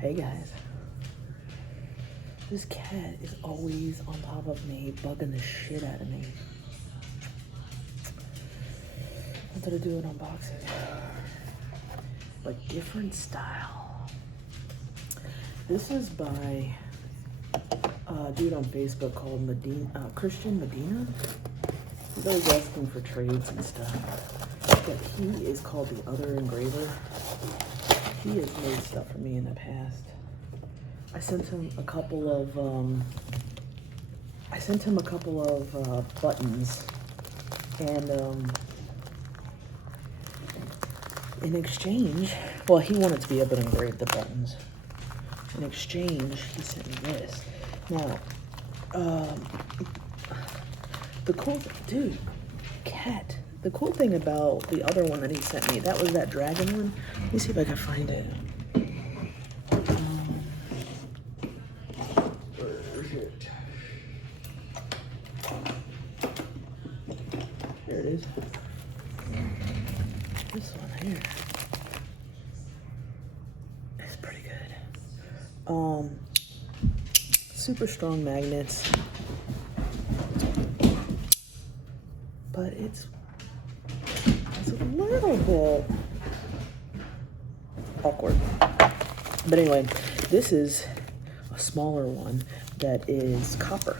Hey guys. This cat is always on top of me, bugging the shit out of me. I wanted to do an unboxing, but different style. This is by a dude on Facebook called Christian Medina. He's always asking for trades and stuff, but he is called the Other Engraver. He has made stuff for me in the past. I sent him a couple of buttons, and in exchange, well, he wanted to be able to engrave the buttons. In exchange, he sent me this. Now, the cool thing about the other one that he sent me, that was that dragon one. Let me see if I can find it. Where's it? There it is. This one here. It's pretty good. Super strong magnets. But it's a little bit awkward. But anyway, this is a smaller one that is copper.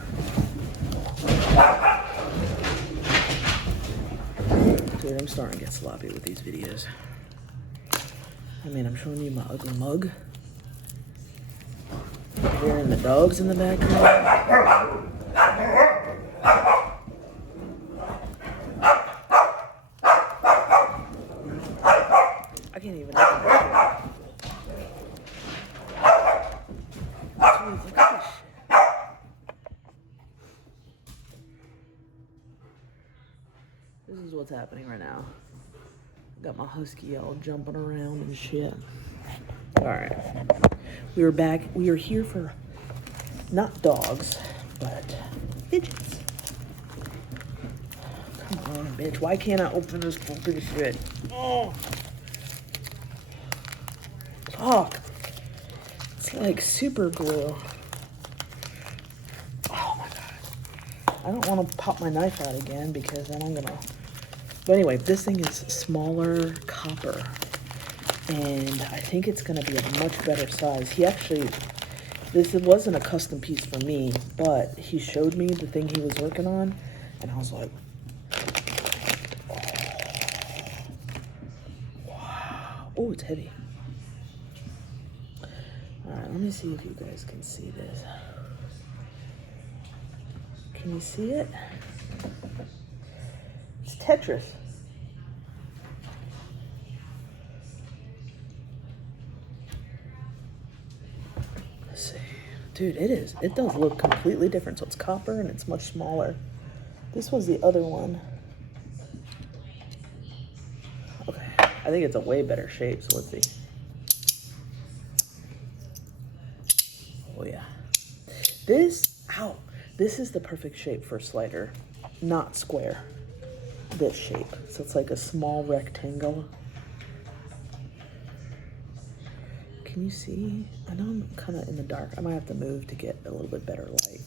Dude, I'm starting to get sloppy with these videos. I mean, I'm showing you my ugly mug. Hearing the dogs in the background. I can't even open that shit. Dude, look at this shit. This is what's happening right now. Got my husky all jumping around and shit. Alright. We are back. We are here for not dogs, but fidgets. Come on, bitch. Why can't I open this fucking shit? Oh. Fuck. It's like super glue. Oh my god. I don't want to pop my knife out again because then I'm gonna... But anyway, this thing is smaller copper. And I think it's gonna be a much better size. He actually... This wasn't a custom piece for me, but he showed me the thing he was working on. And I was like... Oh, wow. Oh, it's heavy. Alright, let me see if you guys can see this. Can you see it? It's Tetris. Let's see. Dude, it does look completely different. So it's copper and it's much smaller. This was the other one. Okay, I think it's a way better shape, so let's see. Oh yeah. This is the perfect shape for a slider, not square. This shape, so it's like a small rectangle. Can you see? I know I'm kind of in the dark. I might have to move to get a little bit better light.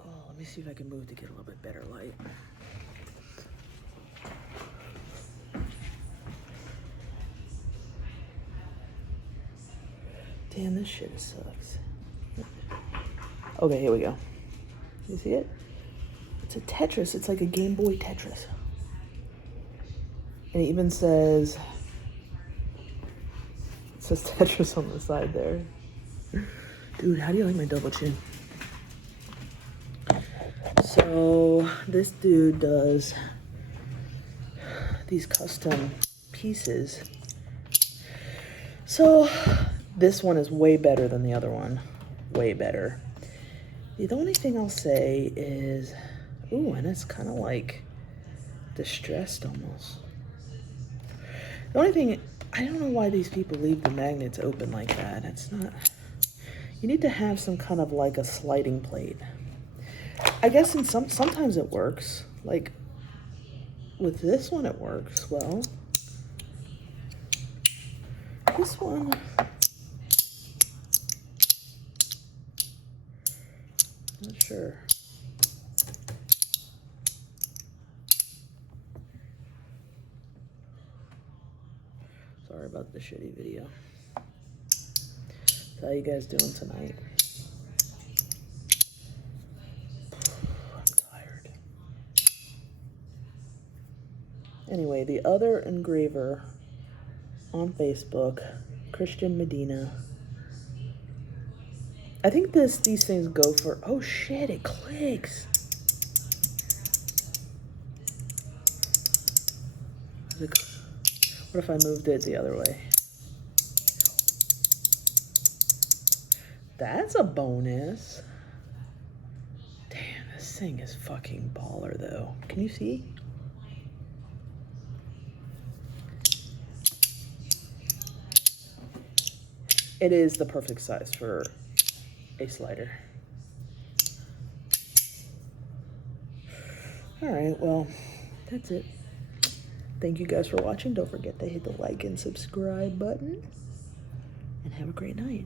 Oh, let me see if I can move to get a little bit better light. Damn, this shit sucks. Okay, here we go. You see it? It's a Tetris. It's like a Game Boy Tetris. And it even says... It says Tetris on the side there. Dude, how do you like my double chin? So, this dude does these custom pieces. So... This one is way better than the other one. Way better. The only thing I'll say is... Ooh, and it's kind of like distressed almost. The only thing... I don't know why these people leave the magnets open like that. It's not... You need to have some kind of like a sliding plate. I guess in sometimes it works. Like, with this one, it works well. This one, not sure. Sorry about the shitty video. So how you guys doing tonight? I'm tired. Anyway, the other engraver on Facebook, Christian Medina. I think these things go for, oh shit, it clicks. What if I moved it the other way? That's a bonus. Damn, this thing is fucking baller though. Can you see? It is the perfect size for a slider. All right, well, that's it. Thank you guys for watching. Don't forget to hit the like and subscribe button. And have a great night.